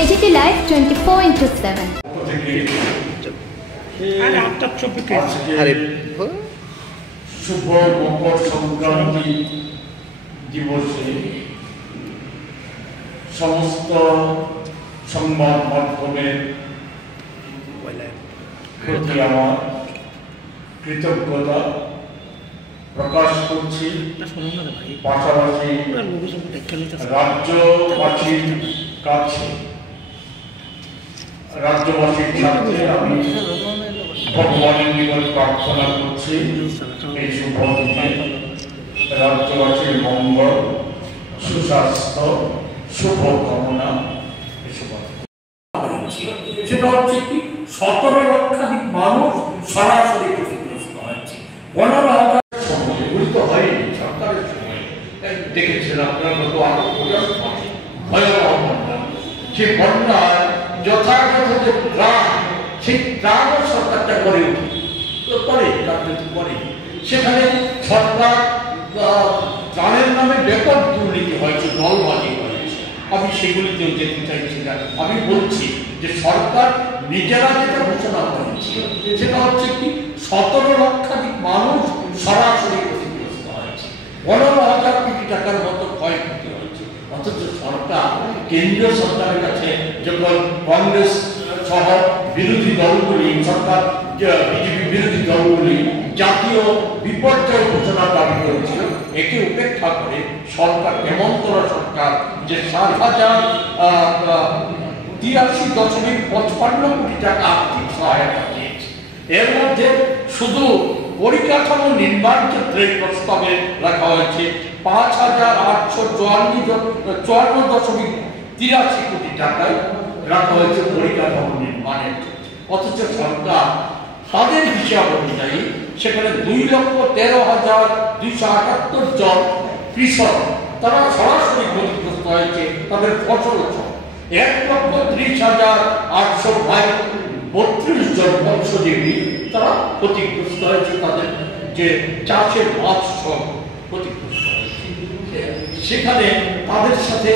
AGT Live 24/7. শুভ মকর সংক্রান্তি দিবসে সমস্ত সংবাদ মাধ্যমের প্রতি আমার কৃতজ্ঞতা প্রকাশ করছি। পাশাপাশি রাজ্যবাসীর কাছে রাজ্যবাসীর সাথে আমি ভগবানের নিকট প্রার্থনা করছি এই শুভ দিনে রাজ্যবাসীর মঙ্গল, সুস্বাস্থ্য, শুভ কামনা। সেটা হচ্ছে কি 17 লক্ষাধিক মানুষ সরাসরি ক্ষতিগ্রস্ত হয়েছে। 15,000 সময় এগুলি তো হয়নি সরকারের সময় দেখেছেন আপনার গত 8 মাসে ভয়াবহ বন্যা। সেই বন্যায় যথাযথ যে ত্রাণ, সেই ত্রাণও সরকারটা করে করে সেখানে সরকার ত্রাণের নামে ব্যাপক দুর্নীতি হয়েছে, দলবাজি হয়েছে। আমি সেগুলিতেও যেতে চাইছি না। আমি বলছি যে সরকার নিজেরা যেটা ঘোষণা করেছে সেটা হচ্ছে কি 17 লক্ষাধিক মানুষ সরাসরি ক্ষতিগ্রস্ত হয়েছে, 15,000 কোটি টাকার মতো ক্ষয়ক্ষতি হয়েছে। অথচ সরকার, কেন্দ্রীয় সরকারের কাছে যখন কংগ্রেস সহ বিরোধী দলগুলি, সরকার বিজেপি বিরোধী দলগুলি জাতীয় বিপর্যয় ঘোষণা দাবি করেছিল, একে উপেক্ষা করে সরকার হেমন্তরা সরকার যে 7,083.55 কোটি টাকা আর্থিক সহায়তা দিয়েছে। এর মধ্যে শুধু পরিকাঠামো নির্মাণ ক্ষেত্রে প্রস্তাবে রাখা হয়েছে 5,854.83 কোটি টাকায় রাখা হয়েছে পরিকাঠামো নির্মাণের ক্ষেত্রে। অথচ সরকার তাদের হিসাব অনুযায়ী সেখানে 2,13,278 জন কৃষক তারা সরাসরি ক্ষতিগ্রস্ত হয়েছে তাদের ফসল সহ। 1,30,832 জন মৎস্যজীবী তারা ক্ষতিগ্রস্ত হয়েছে, তাদের যে চাষের মাছ সহ ক্ষতিগ্রস্ত হয়েছে। সেখানে তাদের সাথে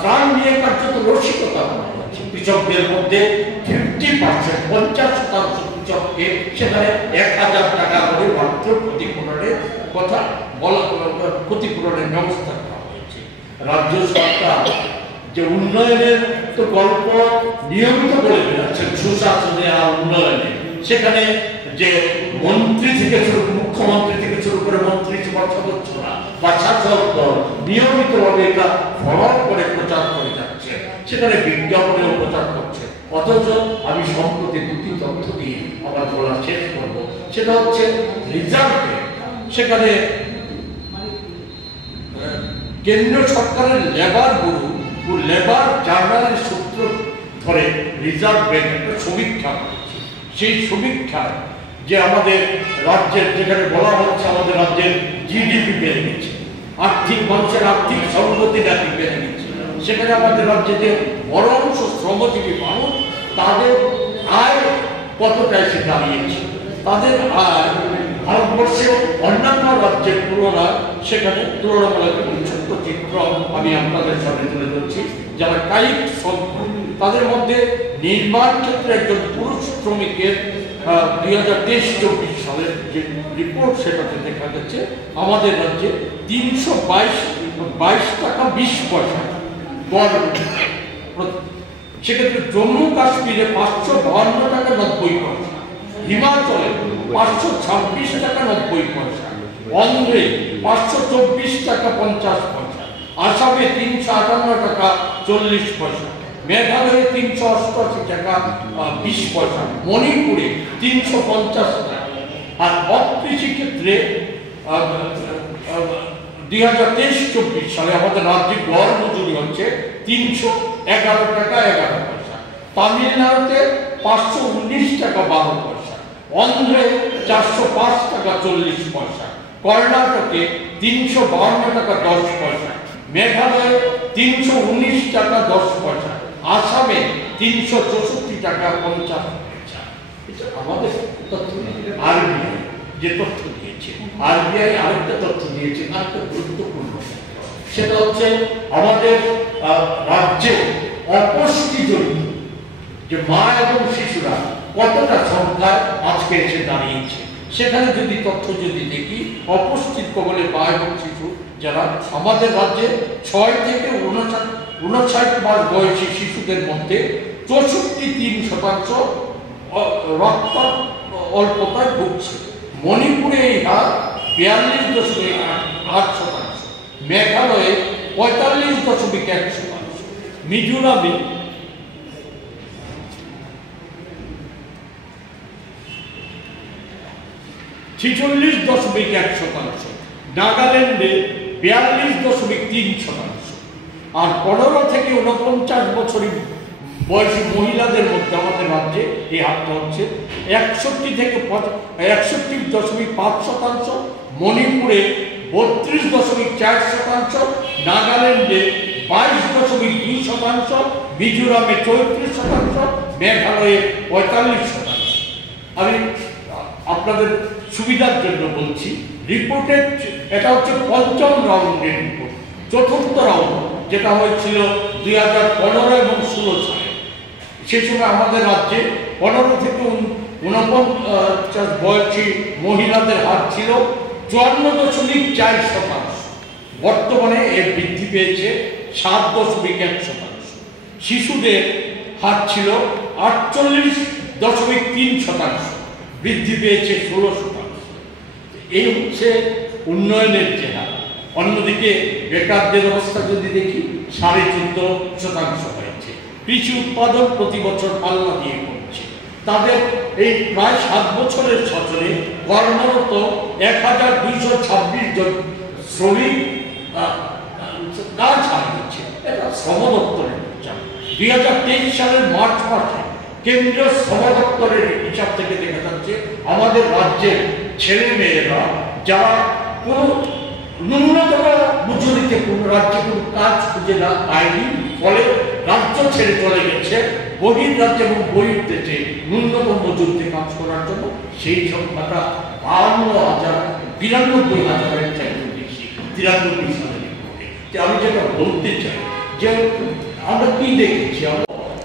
ত্রাণ নিয়ে কার্যত রসিকতা করা হয়েছে। কৃষকদের মধ্যে 50% কৃষককে সেখানে 1,000 টাকা করে মাত্র ক্ষতিপূরণের কথা বলা, ক্ষতিপূরণের ব্যবস্থা করা হয়েছে। রাজ্য সরকার যে উন্নয়নের তো গল্প নিয়মিত বলে বেড়াচ্ছেন, সুশাসনে আর উন্নয়নে, সেখানে যে মন্ত্রী থেকে শুরু, মুখ্যমন্ত্রী থেকে শুরু করে মন্ত্রিসভার সদস্যরা বা শাসক দল নিয়মিতভাবে এটা ফলো করে প্রচার করে যাচ্ছে, সেখানে বিজ্ঞাপনেও প্রচার করছে। অথচ আমি সম্প্রতি দুটি তথ্য দিয়ে আমার বলা শেষ করব। সেটা হচ্ছে রিজার্ভে সেখানে কেন্দ্র সরকারের লেবার ব্যুরো ও লেবার জার্নালের সূত্র ধরে রিজার্ভ ব্যাংক একটা সমীক্ষা করেছে। সেই সমীক্ষায় যে আমাদের রাজ্যের, যেখানে বলা হচ্ছে আমাদের রাজ্যের জিডিপি বেড়ে গেছে, মানুষের আর্থিক সংগতি নাকি বেড়ে গেছে, সেখানে আমাদের রাজ্যে যে বড় অংশ শ্রমজীবী মানুষ, তাদের আয় কতটা এসে দাঁড়িয়েছে, তাদের আয় ভারতবর্ষের অন্যান্য রাজ্যের তুলনায় সেখানে তুলনামূলক ছোট্ট চিত্র আমি আপনাদের সামনে তুলে ধরছি। যারা কায়িক শ্রমিক, তাদের মধ্যে নির্মাণ ক্ষেত্রে একজন পুরুষ শ্রমিকের 2023-24 সালের যে রিপোর্ট, সেটাতে দেখা গেছে আমাদের রাজ্যে 322 টাকা 20 পয়সা গড়। সেক্ষেত্রে জম্মু কাশ্মীরে 552 টাকা 90 পয়সা, হিমাচলে 526 টাকা 90 পয়সা, অন্ধ্রে 524 টাকা 50 পয়সা, আসামে 358 টাকা 40 পয়সা, মেঘালয়ে 388 টাকা 20 পয়সা, মণিপুরে 350 টাকা। আর অকৃষি ক্ষেত্রে 2023-24 সালে আমাদের রাজ্যে গড় মজুরি হচ্ছে 311 টাকা 11 পয়সা, তামিলনাড়ুতে 519 টাকা 12 পয়সা, অন্ধ্রে 405 টাকা 40 পয়সা, কর্ণাটকে 352 টাকা 10 পয়সা, মেঘালয়ে 319 টাকা 10 পয়সা, আসামে 364 টাকা 50 পয়সা। এটা আমাদের তথ্য। আরবিআই যে তথ্য দিয়েছে, আরবিআই আরেকটা তথ্য দিয়েছে, আরেকটা গুরুত্বপূর্ণ, সেটা হচ্ছে আমাদের রাজ্যে অপুষ্টিজনিত যে মা এবং শিশুরা কতটা সংখ্যায় আজকে এসে দাঁড়িয়েছে, সেখানে যদি তথ্য যদি দেখি, অপুষ্টির কবলে মা এবং শিশু যারা আমাদের রাজ্যে 6 থেকে 59 মাস বয়সী শিশুদের মধ্যে 64.3% রক্ত অল্পতায় ভুগছে। মণিপুরে এই হার 42.8%, মেঘালয়ে 45.1%, মিজোরামে 46.1%, নাগাল্যান্ডে 42.3%। আর 15 থেকে 49 বছরের বয়সী মহিলাদের মধ্যে আমাদের রাজ্যে এই হারটা হচ্ছে 61 থেকে 61.5%, মণিপুরে 32.4%, নাগাল্যান্ডে 22.2%, মিজোরামে 34%, মেঘালয়ে 45%। আমি আপনাদের সুবিধার জন্য বলছি, রিপোর্টের এটা হচ্ছে 5ম রাউন্ডের রিপোর্ট। 4র্থ রাউন্ড যেটা হয়েছিল 2015 এবং 16 সালে, সে সময় আমাদের রাজ্যে 15 থেকে 49 বয়সী মহিলাদের হার ছিল 54.4%। বর্তমানে এর বৃদ্ধি পেয়েছে 7.1%। শিশুদের হার ছিল 48.3%, বৃদ্ধি পেয়েছে 16%। এই হচ্ছে উন্নয়নের যে হার। অন্যদিকে বেকারদের অবস্থা যদি দেখি, 14.5% হয়েছে। কৃষি উৎপাদন প্রতি বছর পাল্লা দিয়ে কমছে। তাদের এই প্রায় 7 বছরের সচরে কর্মরত 1226 জন শ্রমিক কাজ হারিয়েছে। এটা শ্রম দপ্তরের হিসাব। 2023 সালের মার্চ মাসে কেন্দ্রীয় শ্রম দপ্তরের হিসাব থেকে দেখা যাচ্ছে আমাদের রাজ্যের ছেলে মেয়েরা যারা কোনো ন্যূনতম মজুরিতে কোনো রাজ্যে কোনো কাজ খুঁজে না পায়নি, ফলে রাজ্য ছেড়ে চলে গেছে বহির রাজ্য এবং বহির দেশে ন্যূনতম মজুরিতে কাজ করার জন্য। সেই সংখ্যাটা 92,000-93,000-এর চাইতে বেশি। 93 সালের রিপোর্টে আমি যেটা বলতে চাই যে আমরা কি দেখেছি,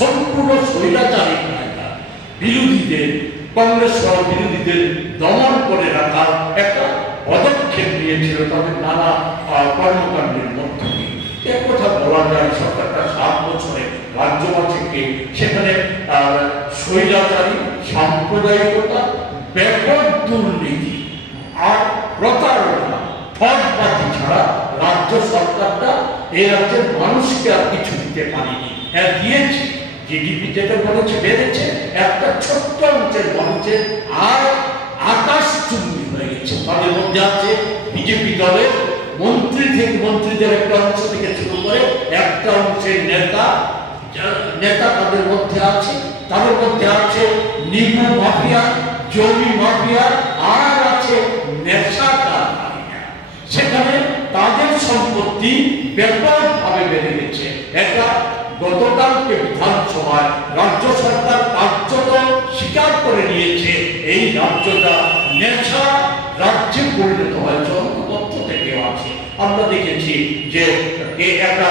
সম্পূর্ণ স্বৈরাচারী বিরোধীদের, কংগ্রেস সহ বিরোধীদের দমন করে রাখার একটা পদক্ষেপ নিয়েছিল তাদের নানা কর্মকাণ্ডের মধ্যে দিয়ে। এক কথা বলা যায়, সরকারটা 7 বছরে রাজ্যবাসীকে সেখানে স্বৈরাচারী, সাম্প্রদায়িকতা, ব্যাপক দুর্নীতি আর প্রতারণা, ঠকবাজি ছাড়া রাজ্য সরকারটা এই রাজ্যের মানুষকে আর কিছু দিতে পারেনি। হ্যাঁ দিয়েছে, জিডিপি যেটা বলেছে বেড়েছে, একটা ছোট্ট অংশের মানুষের আর আকাশচুম্বী হয়ে গেছে। তাদের মধ্যে আছে বিজেপি দলের মন্ত্রীদের একটা অংশ থেকে শুরু করে একটা অংশের নেতা তাদের মধ্যে আছে। তাদের মধ্যে আছে নিম্ন মাফিয়া, জমি মাফিয়া, আর আছে নেশা কারখানা। সেখানে তাদের সম্পত্তি ব্যাপকভাবে বেড়ে গেছে। এটা গতকালকে বিধানসভায় রাজ্য সরকার কার্যত স্বীকার করে নিয়েছে এই রাজ্যটা নেশা রাজ্যে পরিণত হয়েছে। তথ্য থেকেও আছে, আমরা দেখেছি যে একটা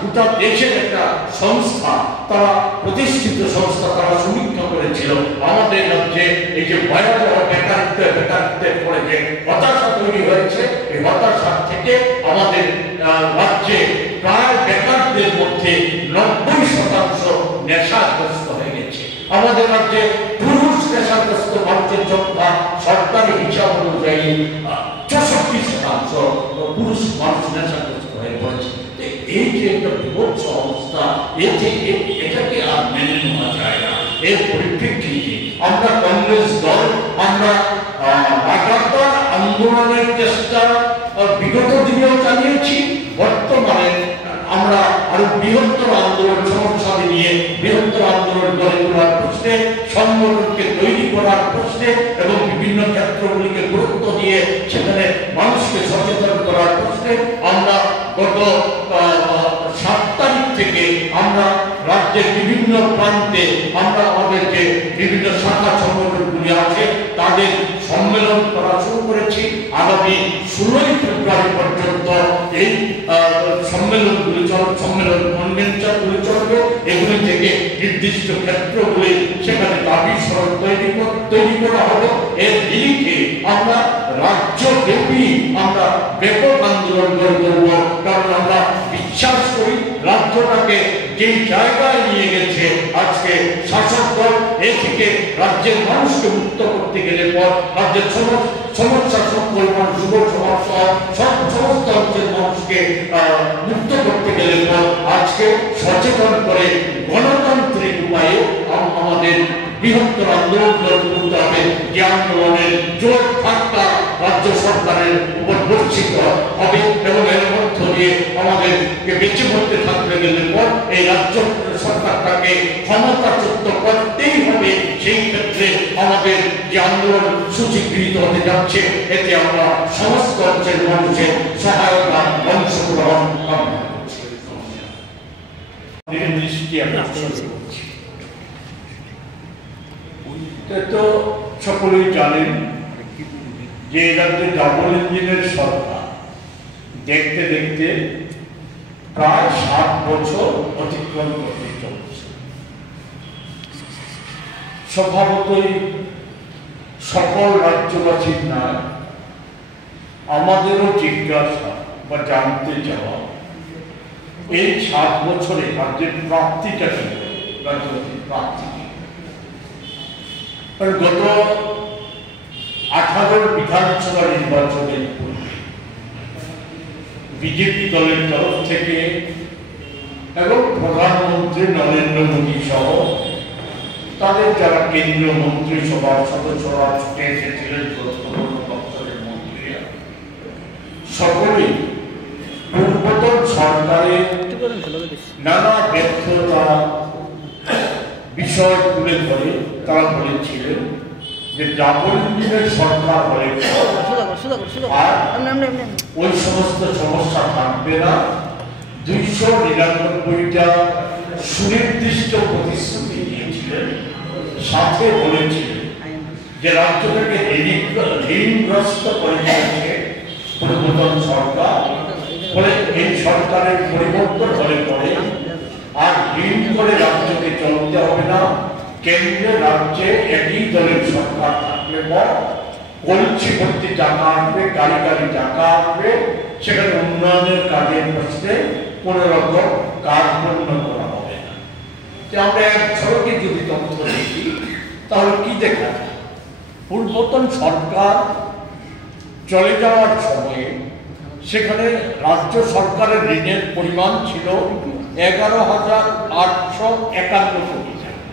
গোটা দেশের একটা সংস্থা, তারা প্রতিষ্ঠিত সংস্থা, তারা সমীক্ষা করেছিল আমাদের রাজ্যে এই যে ভয়াবহ বেকারত্বের পরে যে হতাশা তৈরি হয়েছে, এই হতাশা থেকে আমাদের রাজ্যে প্রায় বেকারদের মধ্যে 90% নেশাগ্রস্ত হয়ে গেছে। আমাদের রাজ্যে পুরুষ নেশাগ্রস্ত মানুষের সংখ্যা সরকারি হিসাব অনুযায়ী 64% পুরুষ মানুষ নেশাগ্রস্ত হয়ে পড়েছে। এই যে একটা বিভৎস অবস্থা, এটাকে আর মেনে নেওয়া যায় না। এর পরিপ্রেক্ষিতে আমরা কংগ্রেস দল, আমরা লাগাতার আন্দোলনের চেষ্টা বিগত দিনেও চালিয়েছি। বর্তমানে আমরা আরো বৃহত্তর আন্দোলন সমস্যা নিয়ে বৃহত্তর আন্দোলন গড়ে তোলার প্রশ্নে, সংগঠনকে তৈরি করার প্রশ্নে এবং বিভিন্ন ক্ষেত্রগুলিকে গুরুত্ব দিয়ে সেখানে মানুষকে সচেতন করার প্রশ্নে আমরা গত 7 তারিখ থেকে আমরা রাজ্যের বিভিন্ন প্রান্তে আমরা আমাদের যে বিভিন্ন শাখা সংগঠনগুলি আছে তাদের সম্মেলন করা শুরু করেছি। আগামী 16 ফেব্রুয়ারি পর্যন্ত এই সম্মেলনগুলি সম্মেলন কনভেনশনগুলি চলবে, এগুলি থেকে নির্দিষ্ট ক্ষেত্রগুলি সেখানে দাবি সড়ক তৈরি করা হলো। এর নিরিখে আমরা রাজ্যব্যাপী আমরা ব্যাপক আন্দোলন করব, কারণ আমরা বিশ্বাস করি রাজ্যটাকে যে জায়গায় নিয়ে গেছে আজকে শাসক দল, এ থেকে রাজ্যের মানুষকে মুক্ত করতে গেলে পর রাজ্যের সমস্যা সংকল্পন যুব সমাজ সমস্ত অঞ্চলের মানুষকে মুক্ত করতে গেলে পর আজকে সচেতন করে গণতান্ত্রিক উপায়ে আমাদের বৃহত্তর আন্দোলন করতে হবে। যে আন্দোলনের জোর ধাক্কা রাজ্য সরকারের উপর বর্ষিত হবে এবং এর মধ্য দিয়ে আমাদেরকে বেঁচে পড়তে থাকতে গেলে পর এই রাজ্য সরকারটাকে ক্ষমতাচ্যুত করতেই হবে। সেই ক্ষেত্রে আমাদের যে আন্দোলন সূচি গৃহীত হতে যাচ্ছে, এতে আমরা সমস্ত অঞ্চলের মানুষের সহায়তা অংশগ্রহণ কামনা করছি। তো সকলেই জানেন যে রাজ্যে ডাবল ইঞ্জিনের সরকার দেখতে দেখতে প্রায় 7 বছর অতিক্রম করতে চলছে। স্বভাবতই সকল রাজ্যবাসীর নয়, আমাদেরও জিজ্ঞাসা বা জানতে চাওয়া এই 7 বছরে রাজ্যের প্রাপ্তিটা কি, রাজ্যবাসীর প্রাপ্তি। গত 18 বিধানসভা নির্বাচনের পূর্বে বিজেপি দলের তরফ থেকে এবং প্রধানমন্ত্রী নরেন্দ্র মোদী সহ তাদের যারা কেন্দ্রীয় মন্ত্রিসভার সদস্যরা ছুটে এসেছিলেন, গুরুত্বপূর্ণ দপ্তরের মন্ত্রীরা সকলেই পূর্বতন সরকারের নানা ব্যর্থতা বিষয় তুলে ধরে তারা বলেছিলেন যে ডাবল ইঞ্জিনের সরকার হলে ওই সমস্ত সমস্যা থাকবে না। 299টা সুনির্দিষ্ট প্রতিশ্রুতি দিয়েছিলেন, সাথে বলেছিলেন যে রাজ্যটাকে ঋণগ্রস্ত করে দিয়েছে পূর্বতন সরকার, ফলে এই সরকারের পরিবর্তন হলে পরে আর ঋণ করে রাজ্যকে চলতে হবে না। কেন্দ্রে রাজ্যে একই দলের সরকার থাকলে পর কলসি ভর্তি টাকা আসবে, গাড়ি গাড়ি টাকা আসবে, সেখানে উন্নয়নের কাজের প্রশ্নে কোন রকম কার্পণ্য করা হবে না। আমরা এক ঝলকে যদি তথ্য দেখি তাহলে কি দেখা যায়, পূর্বতন সরকার চলে যাওয়ার সময়ে সেখানে রাজ্য সরকারের ঋণের পরিমাণ ছিল 11,851 কোটি টাকা।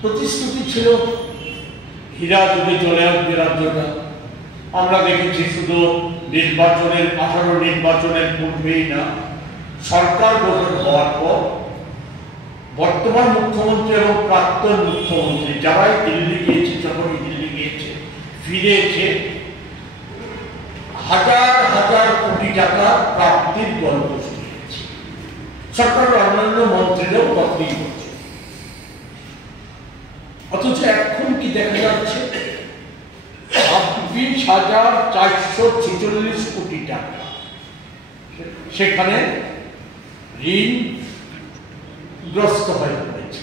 প্রতিশ্রুতি ছিল হীরা যদি চলে আসবে রাজ্যটা। আমরা দেখেছি শুধু নির্বাচনের 18 নির্বাচনের পূর্বেই না, সরকার গঠন হওয়ার পর বর্তমান মুখ্যমন্ত্রী এবং প্রাক্তন মুখ্যমন্ত্রী যারাই দিল্লি গিয়েছে, যখনই দিল্লি গিয়েছে ফিরে এসে হাজার হাজার কোটি টাকা প্রাপ্তির গল্প শুনিয়েছে। সরকারের অন্যান্য মন্ত্রীরাও তথ্যই করছে। অথচ এখন কি দেখা যাচ্ছে, 26,446 কোটি টাকা সেখানে ঋণগ্রস্ত হয়ে পড়েছে।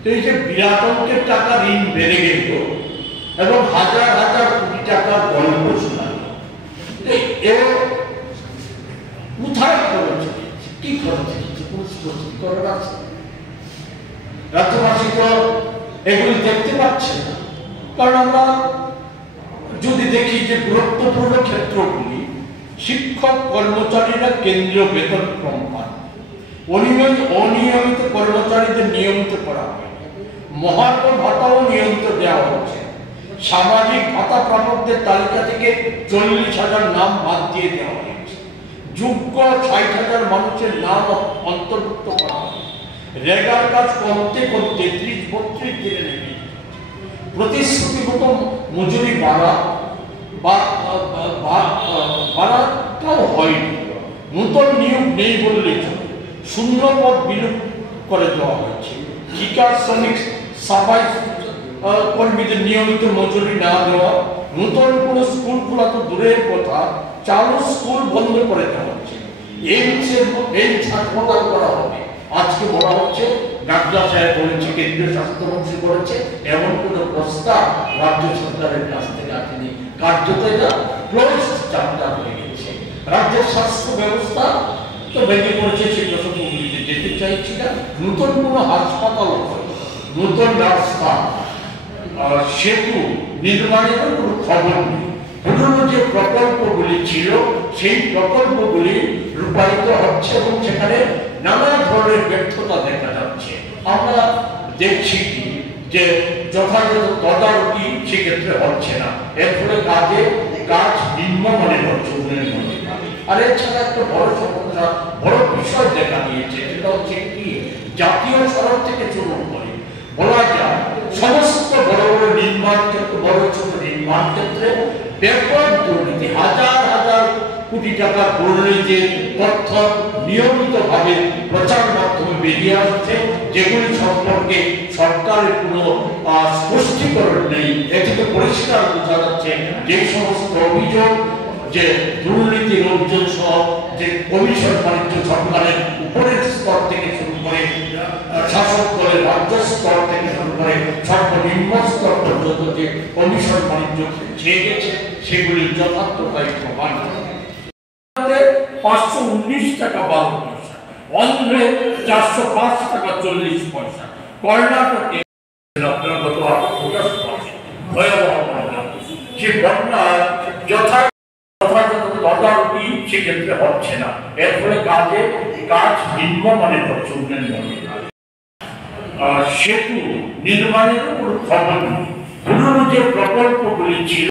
তো এই যে বিরাট অঙ্কের টাকা ঋণ বেড়ে গেল এবং হাজার হাজার কোটি টাকার গল্প শোনাল, কোথায় খরচ হয়েছে, কি খরচ হয়েছে, কোন স্পষ্টীকরণ আছে? রাজ্যবাসী তো এগুলি দেখতে পাচ্ছে না। কারণ আমরা যদি দেখি যে গুরুত্বপূর্ণ ক্ষেত্রগুলি, শিক্ষক কর্মচারীরা কেন্দ্রীয় বেতন কম পান, অনিয়মিত কর্মচারীদের নিয়মিত করা হয়, মহার্ঘ ভাতাও নিয়মিত দেওয়া হচ্ছে, সামাজিক ভাতা প্রাপকদের তালিকা থেকে 40,000 নাম বাদ দিয়ে দেওয়া হয়েছে, যোগ্য 60,000 মানুষের নাম অন্তর্ভুক্ত করা হয়, রেগার কাজ করতে করতে 30-32 দিনে নেমে প্রতিশ্রুতিগত মজুরি বাড়াটাও হয়নি, নতুন নিয়োগ নেই বললেই চলে, শূন্য পদ বিলুপ করে দেওয়া হয়েছে, ঠিকা শ্রমিক সাফাই কর্মীদের নিয়মিত মজুরি না দেওয়া, নতুন কোনো স্কুল খোলা তো দূরের কথা, চালু স্কুল বন্ধ করে দেওয়া হচ্ছে। এইমস হাসপাতাল করা হবে। আজকে বলা হচ্ছে, ডাক্তার সাহেব বলেছে, কেন্দ্রীয় স্বাস্থ্যমন্ত্রী বলেছে, এমন কোনো প্রস্তাব রাজ্য সরকারের কাছ থেকে আসেনি। কার্যত এটা ক্লোজ চ্যাপ্টার হয়ে গেছে। রাজ্যের স্বাস্থ্য ব্যবস্থা তো ভেঙে পড়েছে, সেই প্রসঙ্গগুলিতে যেতে চাইছি না। নতুন কোনো হাসপাতাল, নতুন রাস্তা, সেতু নির্মাণেরও কোনো খবর নেই। পুরনো যে প্রকল্পগুলি ছিল সেই প্রকল্পগুলি রূপায়িত হচ্ছে এবং সেখানে নানা ধরনের ব্যর্থতা দেখা যাচ্ছে। আমরা দেখছি কি যে যথাযথ তদারকি সেক্ষেত্রে হচ্ছে না, এর ফলে কাজ নিম্নমানের হচ্ছে, উন্নয়নের কাজ। আর এছাড়া একটা বড় সমস্যা, বড় বিষয় দেখা দিয়েছে, সেটা হচ্ছে কি জাতীয় সড়ক থেকে শুরু করে বলা যায় সমস্ত বড় বড় নির্মাণ ক্ষেত্রে, বড় ছোট নির্মাণ ক্ষেত্রে ব্যাপক দুর্নীতি, হাজার হাজার কোটি টাকা দুর্নীতির তথ্য নিয়মিতভাবে প্রচার মাধ্যমে বেরিয়ে আসছে, যেগুলি সম্পর্কে সরকারের কোনো স্পষ্টীকরণ নেই। এ থেকে পরিষ্কার বোঝা যাচ্ছে যে সমস্ত অভিযোগ, যে দুর্নীতির অভিযোগ সহ যে কমিশন বাণিজ্য সরকারের উপরের স্তর থেকে শুরু করে শাসক দলের রাজ্য স্তর থেকে শুরু করে সর্বনিম্ন স্তর পর্যন্ত যে কমিশন বাণিজ্য চেয়ে গেছে, সেগুলি যথার্থতাই প্রমাণ। 519 টাকা 12 পয়সা, অন্ধ্রে 405 টাকা 40 পয়সা, কর্ণাটকে আপনারা গত অগাস্ট মাসে ভয়াবহ বন্যা, সে বন্যা যথাযথ তদারকি সেক্ষেত্রে হচ্ছে না, এর ফলে কাজ নিম্নমানের হচ্ছে, উন্নয়নের কাজ। সেতু নির্মাণেরও কোনো খবর নেই। পুরনো যে প্রকল্পগুলি ছিল